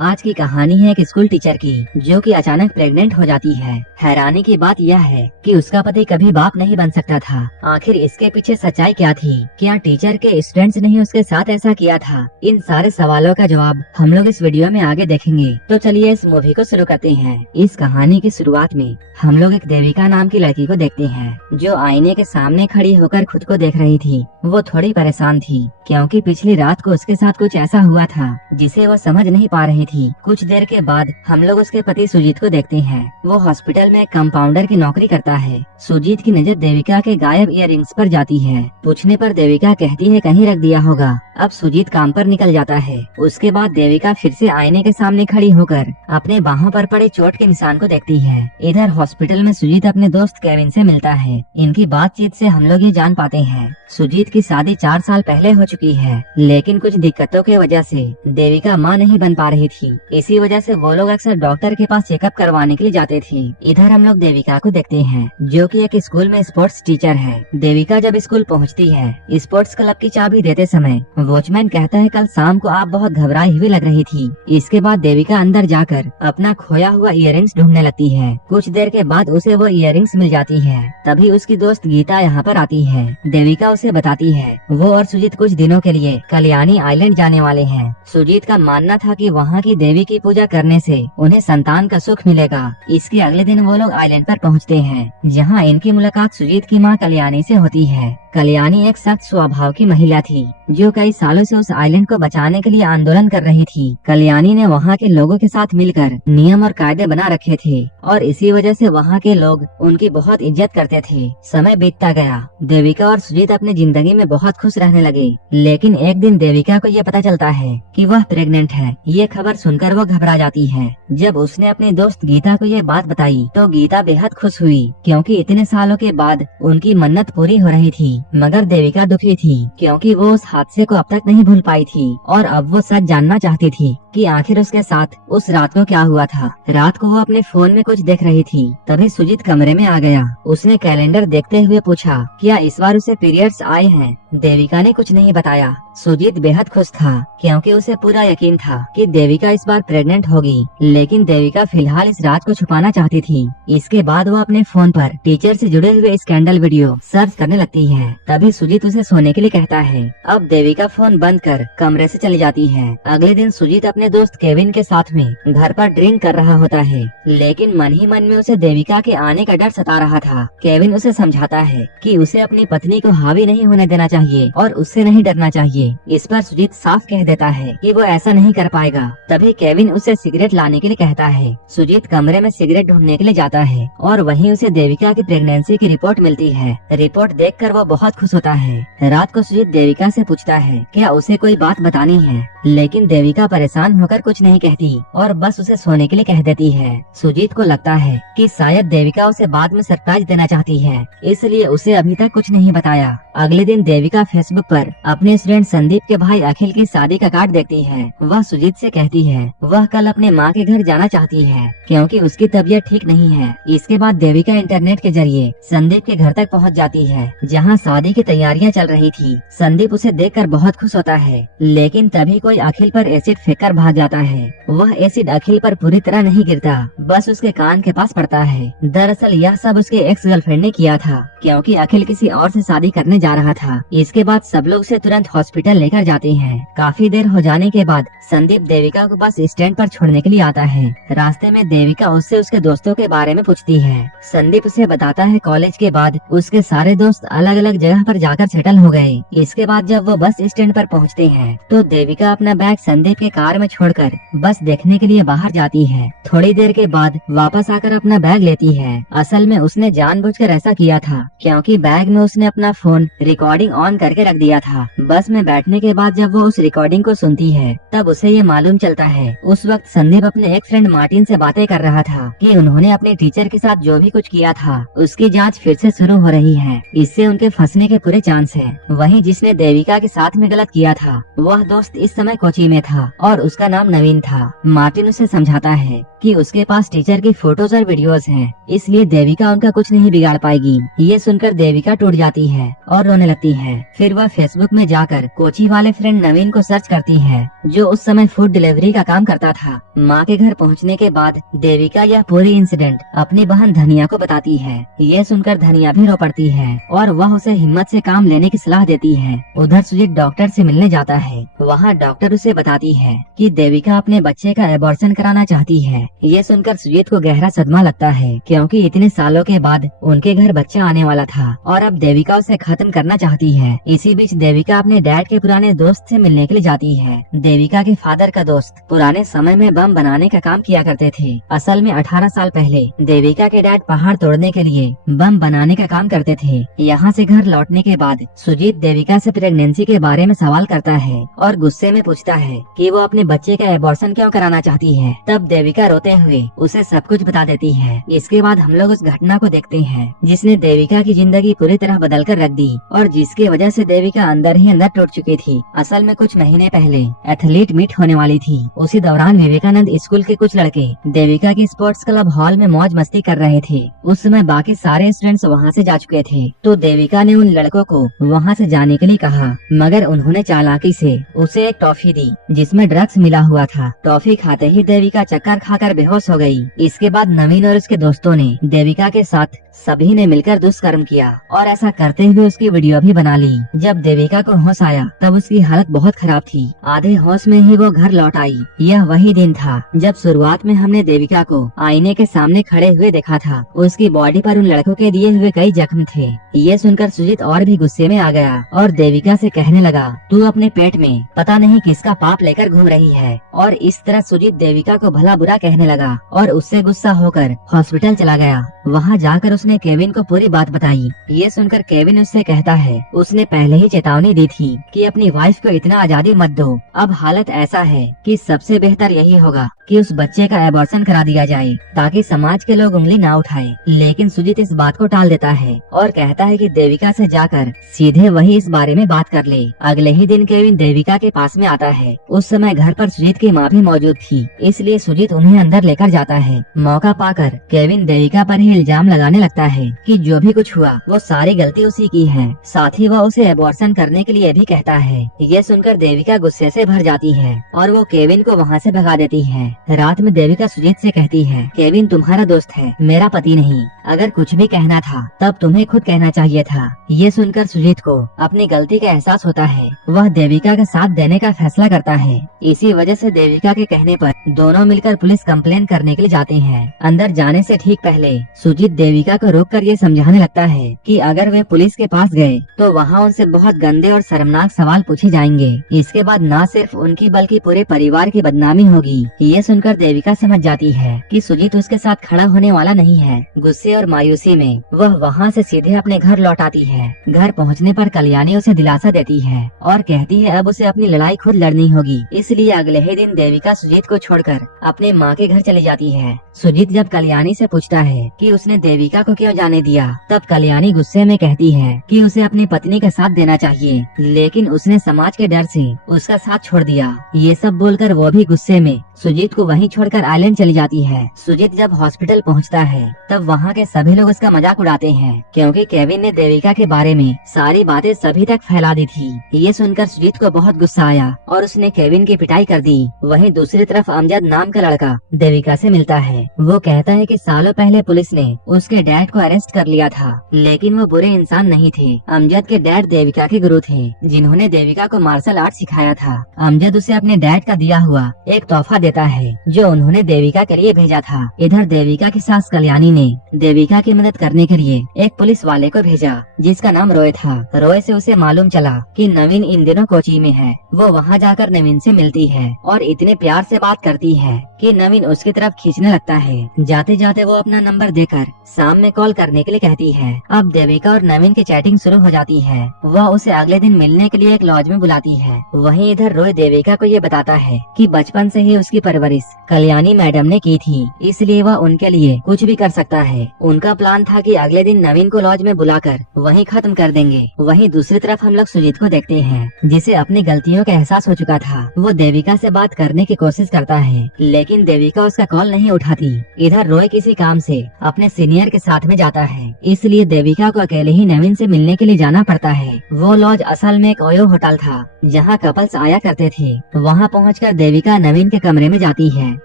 आज की कहानी है एक स्कूल टीचर की जो कि अचानक प्रेग्नेंट हो जाती है। हैरानी की बात यह है कि उसका पति कभी बाप नहीं बन सकता था। आखिर इसके पीछे सच्चाई क्या थी? क्या टीचर के स्टूडेंट्स ने ही उसके साथ ऐसा किया था? इन सारे सवालों का जवाब हम लोग इस वीडियो में आगे देखेंगे। तो चलिए इस मूवी को शुरू करते हैं। इस कहानी की शुरुआत में हम लोग एक देविका नाम की लड़की को देखते हैं जो आईने के सामने खड़ी होकर खुद को देख रही थी। वो थोड़ी परेशान थी क्योंकि पिछली रात को उसके साथ कुछ ऐसा हुआ था जिसे वो समझ नहीं पा रही थी। कुछ देर के बाद हम लोग उसके पति सुजीत को देखते हैं। वो हॉस्पिटल में कंपाउंडर की नौकरी करता है। सुजीत की नजर देविका के गायब इयररिंग्स पर जाती है। पूछने पर देविका कहती है कहीं रख दिया होगा। अब सुजीत काम पर निकल जाता है। उसके बाद देविका फिर से आईने के सामने खड़ी होकर अपने बाहों पर पड़े चोट के निशान को देखती है। इधर हॉस्पिटल में सुजीत अपने दोस्त केविन से मिलता है। इनकी बातचीत से हम लोग ये जान पाते हैं सुजीत की शादी 4 साल पहले हो चुकी है, लेकिन कुछ दिक्कतों की वजह से देविका मां नहीं बन पा रही थी। इसी वजह से वो लोग अक्सर डॉक्टर के पास चेकअप करवाने के लिए जाते थे। इधर हम लोग देविका को देखते हैं जो कि एक स्कूल में स्पोर्ट्स टीचर है। देविका जब स्कूल पहुंचती है, स्पोर्ट्स क्लब की चाबी देते समय वॉचमैन कहता है कल शाम को आप बहुत घबराई हुई लग रही थी। इसके बाद देविका अंदर जाकर अपना खोया हुआ इयररिंग्स ढूंढने लगती है। कुछ देर के बाद उसे वो इयररिंग्स मिल जाती है। तभी उसकी दोस्त गीता यहाँ पर आती है। देविका उसे बताती है वो और सुजीत कुछ दिनों के लिए कल्याणी आइलैंड जाने वाले हैं। सुजीत का मानना था कि वहाँ की देवी की पूजा करने से उन्हें संतान का सुख मिलेगा। इसके अगले दिन वो लोग आइलैंड पर पहुँचते हैं जहाँ इनकी मुलाकात सुजीत की माँ कल्याणी से होती है। कल्याणी एक सख्त स्वभाव की महिला थी जो कई सालों से उस आइलैंड को बचाने के लिए आंदोलन कर रही थी। कल्याणी ने वहाँ के लोगों के साथ मिलकर नियम और कायदे बना रखे थे और इसी वजह से वहाँ के लोग उनकी बहुत इज्जत करते थे। समय बीतता गया। देविका और सुजीत अपनी जिंदगी में बहुत खुश रहने लगे, लेकिन एक दिन देविका को ये पता चलता है कि वह प्रेग्नेंट है। ये खबर सुनकर वो घबरा जाती है। जब उसने अपनी दोस्त गीता को ये बात बताई तो गीता बेहद खुश हुई क्योंकि इतने सालों के बाद उनकी मन्नत पूरी हो रही थी। मगर देविका दुखी थी क्योंकि वो उस हादसे को अब तक नहीं भूल पाई थी और अब वो सच जानना चाहती थी कि आखिर उसके साथ उस रात को क्या हुआ था। रात को वो अपने फोन में कुछ देख रही थी। तभी सुजीत कमरे में आ गया। उसने कैलेंडर देखते हुए पूछा क्या इस बार उसे पीरियड्स आए हैं। देविका ने कुछ नहीं बताया। सुजीत बेहद खुश था क्योंकि उसे पूरा यकीन था कि देविका इस बार प्रेग्नेंट होगी, लेकिन देविका फिलहाल इस राज को छुपाना चाहती थी। इसके बाद वो अपने फोन पर टीचर से जुड़े हुए स्कैंडल वीडियो सर्च करने लगती है। तभी सुजीत उसे सोने के लिए कहता है। अब देविका फोन बंद कर कमरे से चली जाती है। अगले दिन सुजीत अपने दोस्त केविन के साथ में घर पर ड्रिंक कर रहा होता है, लेकिन मन ही मन में उसे देविका के आने का डर सता रहा था। केविन उसे समझाता है कि उसे अपनी पत्नी को हावी नहीं होने देना चाहिए और उससे नहीं डरना चाहिए। इस पर सुजीत साफ कह देता है कि वो ऐसा नहीं कर पाएगा। तभी केविन उसे सिगरेट लाने के लिए कहता है। सुजीत कमरे में सिगरेट ढूंढने के लिए जाता है और वहीं उसे देविका की प्रेगनेंसी की रिपोर्ट मिलती है। रिपोर्ट देखकर वो बहुत खुश होता है। रात को सुजीत देविका से पूछता है क्या उसे कोई बात बतानी है, लेकिन देविका परेशान होकर कुछ नहीं कहती और बस उसे सोने के लिए कह देती है। सुजीत को लगता है कि शायद देविका उसे बाद में सरप्राइज देना चाहती है, इसलिए उसे अभी तक कुछ नहीं बताया। अगले दिन देविका फेसबुक पर अपने स्टूडेंट संदीप के भाई अखिल की शादी का कार्ड देखती है। वह सुजीत से कहती है वह कल अपने माँ के घर जाना चाहती है क्योंकि उसकी तबीयत ठीक नहीं है। इसके बाद देविका इंटरनेट के जरिए संदीप के घर तक पहुँच जाती है जहाँ शादी की तैयारियाँ चल रही थी। संदीप उसे देखकर बहुत खुश होता है, लेकिन तभी कोई अखिल पर एसिड फेंककर भाग जाता है। वह एसिड अखिल पर पूरी तरह नहीं गिरता, बस उसके कान के पास पड़ता है। दरअसल यह सब उसके एक्स गर्लफ्रेंड ने किया था क्योंकि अखिल किसी और से शादी करने जा रहा था। इसके बाद सब लोग उसे तुरंत हॉस्पिटल लेकर जाते हैं। काफी देर हो जाने के बाद संदीप देविका को बस स्टैंड पर छोड़ने के लिए आता है। रास्ते में देविका उससे उसके दोस्तों के बारे में पूछती है। संदीप उसे बताता है कॉलेज के बाद उसके सारे दोस्त अलग अलग जगह पर जाकर सेटल हो गए। इसके बाद जब वो बस स्टैंड पर पहुँचते हैं तो देविका अपना बैग संदीप के कार में छोड़कर बस देखने के लिए बाहर जाती है। थोड़ी देर के बाद वापस आकर अपना बैग लेती है। असल में उसने जानबूझकर ऐसा किया था क्योंकि बैग में उसने अपना फोन रिकॉर्डिंग ऑन करके रख दिया था। बस में बैठने के बाद जब वो उस रिकॉर्डिंग को सुनती है तब उसे ये मालूम चलता है उस वक्त संदीप अपने एक फ्रेंड मार्टिन से बातें कर रहा था कि उन्होंने अपने टीचर के साथ जो भी कुछ किया था उसकी जांच फिर से शुरू हो रही है। इससे उनके फंसने के पूरे चांस हैं। वहीं जिसने देविका के साथ में गलत किया था वह दोस्त इस समय समय कोची में था और उसका नाम नवीन था। मार्टिन उसे समझाता है कि उसके पास टीचर की फोटोज और वीडियोस हैं, इसलिए देविका उनका कुछ नहीं बिगाड़ पाएगी। ये सुनकर देविका टूट जाती है और रोने लगती है। फिर वह फेसबुक में जाकर कोची वाले फ्रेंड नवीन को सर्च करती है, जो उस समय फूड डिलीवरी का काम करता था। माँ के घर पहुँचने के बाद देविका यह पूरी इंसिडेंट अपनी बहन धनिया को बताती है। ये सुनकर धनिया भी रो पड़ती है और वह उसे हिम्मत से काम लेने की सलाह देती है। उधर सुजीत डॉक्टर से मिलने जाता है। वहाँ डॉक्टर उसे बताती है कि देविका अपने बच्चे का एबॉर्शन कराना चाहती है। ये सुनकर सुजीत को गहरा सदमा लगता है, क्योंकि इतने सालों के बाद उनके घर बच्चा आने वाला था और अब देविका उसे खत्म करना चाहती है। इसी बीच देविका अपने डैड के पुराने दोस्त से मिलने के लिए जाती है। देविका के फादर का दोस्त पुराने समय में बम बनाने का काम किया करते थे। असल में 18 साल पहले देविका के डैड पहाड़ तोड़ने के लिए बम बनाने का काम करते थे। यहाँ से घर लौटने के बाद सुजीत देविका से प्रेगनेंसी के बारे में सवाल करता है और गुस्से में पूछता है कि वो अपने बच्चे का एबॉर्शन क्यों कराना चाहती है। तब देविका रोते हुए उसे सब कुछ बता देती है। इसके बाद हम लोग उस घटना को देखते हैं जिसने देविका की जिंदगी पूरी तरह बदल कर रख दी और जिसकी वजह से देविका अंदर ही अंदर टूट चुकी थी। असल में कुछ महीने पहले एथलीट मीट होने वाली थी। उसी दौरान विवेकानंद स्कूल के कुछ लड़के देविका की स्पोर्ट्स क्लब हॉल में मौज मस्ती कर रहे थे। उस समय बाकी सारे स्टूडेंट्स वहाँ से जा चुके थे, तो देविका ने उन लड़कों को वहाँ से जाने के लिए कहा, मगर उन्होंने चालाकी से उसे एक टॉफी दी जिसमें ड्रग्स मिला हुआ था। टॉफी खाते ही देविका चक्कर खाकर बेहोश हो गई। इसके बाद नवीन और उसके दोस्तों ने देविका के साथ सभी ने मिलकर दुष्कर्म किया और ऐसा करते हुए उसकी वीडियो भी बना ली। जब देविका को होश आया तब उसकी हालत बहुत खराब थी। आधे होश में ही वो घर लौट आई। यह वही दिन था जब शुरुआत में हमने देविका को आईने के सामने खड़े हुए देखा था। उसकी बॉडी पर उन लड़कों के दिए हुए कई जख्म थे। ये सुनकर सुजीत और भी गुस्से में आ गया और देविका से कहने लगा, तू अपने पेट में पता नहीं किसका पाप लेकर घूम रही है। और इस तरह सुजीत देविका को भला बुरा कहने लगा और उससे गुस्सा होकर हॉस्पिटल चला गया। वहाँ जाकर उसने केविन को पूरी बात बताई। ये सुनकर केविन उससे कहता है, उसने पहले ही चेतावनी दी थी कि अपनी वाइफ को इतना आजादी मत दो। अब हालत ऐसा है कि सबसे बेहतर यही होगा कि उस बच्चे का एबॉर्शन करा दिया जाए ताकि समाज के लोग उंगली ना उठाए। लेकिन सुजीत इस बात को टाल देता है और कहता है कि देविका से जाकर सीधे वही इस बारे में बात कर ले। अगले ही दिन केविन देविका के पास में आता है। उस समय घर पर सुजीत की माँ भी मौजूद थी, इसलिए सुजीत उन्हें अंदर लेकर जाता है। मौका पाकर केविन देविका पर ही इल्जाम लगाने लगता है कि जो भी कुछ हुआ वो सारी गलती उसी की है। साथ ही वह उसे एबॉर्शन करने के लिए भी कहता है। ये सुनकर देविका गुस्से से भर जाती है और वो केविन को वहाँ से भगा देती है। रात में देविका सुजीत से कहती है, केविन तुम्हारा दोस्त है, मेरा पति नहीं। अगर कुछ भी कहना था तब तुम्हें खुद कहना चाहिए था। ये सुनकर सुजीत को अपनी गलती का एहसास होता है। वह देविका का साथ देने का फैसला करता है। इसी वजह से देविका के कहने पर दोनों मिलकर पुलिस कंप्लेन करने के लिए जाते हैं। अंदर जाने से ठीक पहले सुजीत देविका को रोककर ये समझाने लगता है कि अगर वे पुलिस के पास गए तो वहाँ उनसे बहुत गंदे और शर्मनाक सवाल पूछे जाएंगे। इसके बाद न सिर्फ उनकी बल्कि पूरे परिवार की बदनामी होगी। ये सुनकर देविका समझ जाती है कि सुजीत उसके साथ खड़ा होने वाला नहीं है। गुस्से और मायूसी में वह वहाँ से सीधे अपने घर लौट आती है। घर पहुँचने पर कल्याणी उसे दिलासा देती है और कहती है अब उसे अपनी लड़ाई खुद लड़नी होगी। इसलिए अगले ही दिन देविका सुजीत को छोड़कर अपने माँ के घर चली जाती है। सुजीत जब कल्याणी से पूछता है कि उसने देविका को क्यों जाने दिया, तब कल्याणी गुस्से में कहती है कि उसे अपनी पत्नी का साथ देना चाहिए, लेकिन उसने समाज के डर से उसका साथ छोड़ दिया। ये सब बोलकर वो भी गुस्से में सुजीत को वहीं छोड़कर आइलैंड चली जाती है। सुजीत जब हॉस्पिटल पहुंचता है तब वहां के सभी लोग उसका मजाक उड़ाते हैं, क्योंकि केविन ने देविका के बारे में सारी बातें सभी तक फैला दी थी। ये सुनकर सुजीत को बहुत गुस्सा आया और उसने केविन की पिटाई कर दी। वहीं दूसरी तरफ अमजद नाम का लड़का देविका से मिलता है। वो कहता है कि सालों पहले पुलिस ने उसके डैड को अरेस्ट कर लिया था, लेकिन वो बुरे इंसान नहीं थे। अमजद के डैड देविका के गुरु थे, जिन्होंने देविका को मार्शल आर्ट सिखाया था। अमजद उसे अपने डैड का दिया हुआ एक तोहफा देता है जो उन्होंने देविका के लिए भेजा था। इधर देविका की सास कल्याणी ने देविका की मदद करने के लिए एक पुलिस वाले को भेजा जिसका नाम रॉय था। रॉय से उसे मालूम चला कि नवीन इन दिनों कोची में है। वो वहाँ जाकर नवीन से मिलती है और इतने प्यार से बात करती है कि नवीन उसकी तरफ खींचने लगता है। जाते जाते वो अपना नंबर देकर शाम में कॉल करने के लिए कहती है। अब देविका और नवीन की चैटिंग शुरू हो जाती है। वह उसे अगले दिन मिलने के लिए एक लॉज में बुलाती है। वहीं इधर रॉय देविका को ये बताता है कि बचपन से ही उसकी की परवरिश कल्याणी मैडम ने की थी, इसलिए वह उनके लिए कुछ भी कर सकता है। उनका प्लान था कि अगले दिन नवीन को लॉज में बुलाकर वहीं खत्म कर देंगे। वहीं दूसरी तरफ हम लोग सुजीत को देखते हैं, जिसे अपनी गलतियों का एहसास हो चुका था। वो देविका से बात करने की कोशिश करता है, लेकिन देविका उसका कॉल नहीं उठाती। इधर रॉय किसी काम से अपने सीनियर के साथ में जाता है, इसलिए देविका को अकेले ही नवीन से मिलने के लिए जाना पड़ता है। वो लॉज असल में एक ओयो होटल था, जहाँ कपल्स आया करते थे। वहाँ पहुंचकर देविका नवीन के कमरे में जाती है।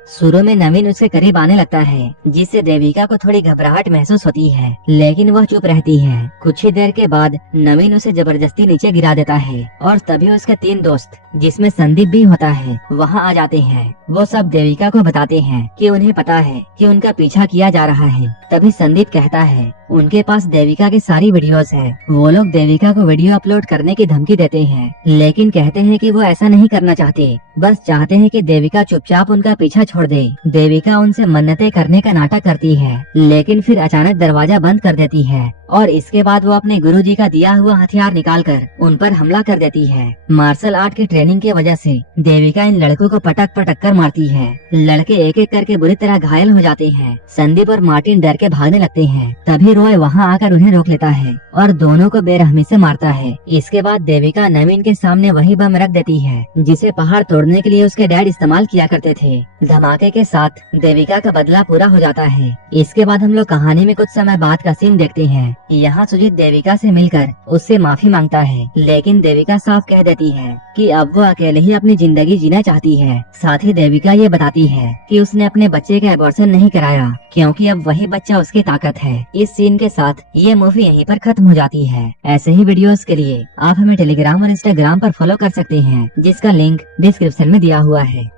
शुरू में नवीन उसके करीब आने लगता है, जिससे देविका को थोड़ी घबराहट महसूस होती है, लेकिन वह चुप रहती है। कुछ ही देर के बाद नवीन उसे जबरदस्ती नीचे गिरा देता है और तभी उसके 3 दोस्त, जिसमें संदीप भी होता है, वहाँ आ जाते हैं। वो सब देविका को बताते हैं कि उन्हें पता है कि उनका पीछा किया जा रहा है। तभी संदीप कहता है उनके पास देविका की सारी वीडियोस है। वो लोग देविका को वीडियो अपलोड करने की धमकी देते हैं, लेकिन कहते हैं कि वो ऐसा नहीं करना चाहते, बस चाहते हैं कि देविका चुपचाप उनका पीछा छोड़ दे। देविका उनसे मन्नतें करने का नाटक करती है, लेकिन फिर अचानक दरवाजा बंद कर देती है और इसके बाद वो अपने गुरुजी का दिया हुआ हथियार निकालकर उन पर हमला कर देती है। मार्शल आर्ट की ट्रेनिंग की वजह से देविका इन लड़कों को पटक पटक कर मारती है। लड़के एक एक करके बुरी तरह घायल हो जाते हैं। संदीप और मार्टिन डर के भागने लगते हैं। तभी रॉय वहाँ आकर उन्हें रोक लेता है और दोनों को बेरहमी से मारता है। इसके बाद देविका नवीन के सामने वही बम रख देती है, जिसे पहाड़ तोड़ने के लिए उसके डैड इस्तेमाल किया करते थे। धमाके के साथ देविका का बदला पूरा हो जाता है। इसके बाद हम लोग कहानी में कुछ समय बाद का सीन देखते हैं। यहाँ सुजीत देविका से मिलकर उससे माफी मांगता है, लेकिन देविका साफ कह देती है कि अब वो अकेले ही अपनी जिंदगी जीना चाहती है। साथ ही देविका ये बताती है कि उसने अपने बच्चे का एबॉर्शन नहीं कराया, क्योंकि अब वही बच्चा उसकी ताकत है। इस सीन के साथ ये मूवी यहीं पर खत्म हो जाती है। ऐसे ही वीडियोस के लिए आप हमें टेलीग्राम और इंस्टाग्राम पर फॉलो कर सकते हैं, जिसका लिंक डिस्क्रिप्शन में दिया हुआ है।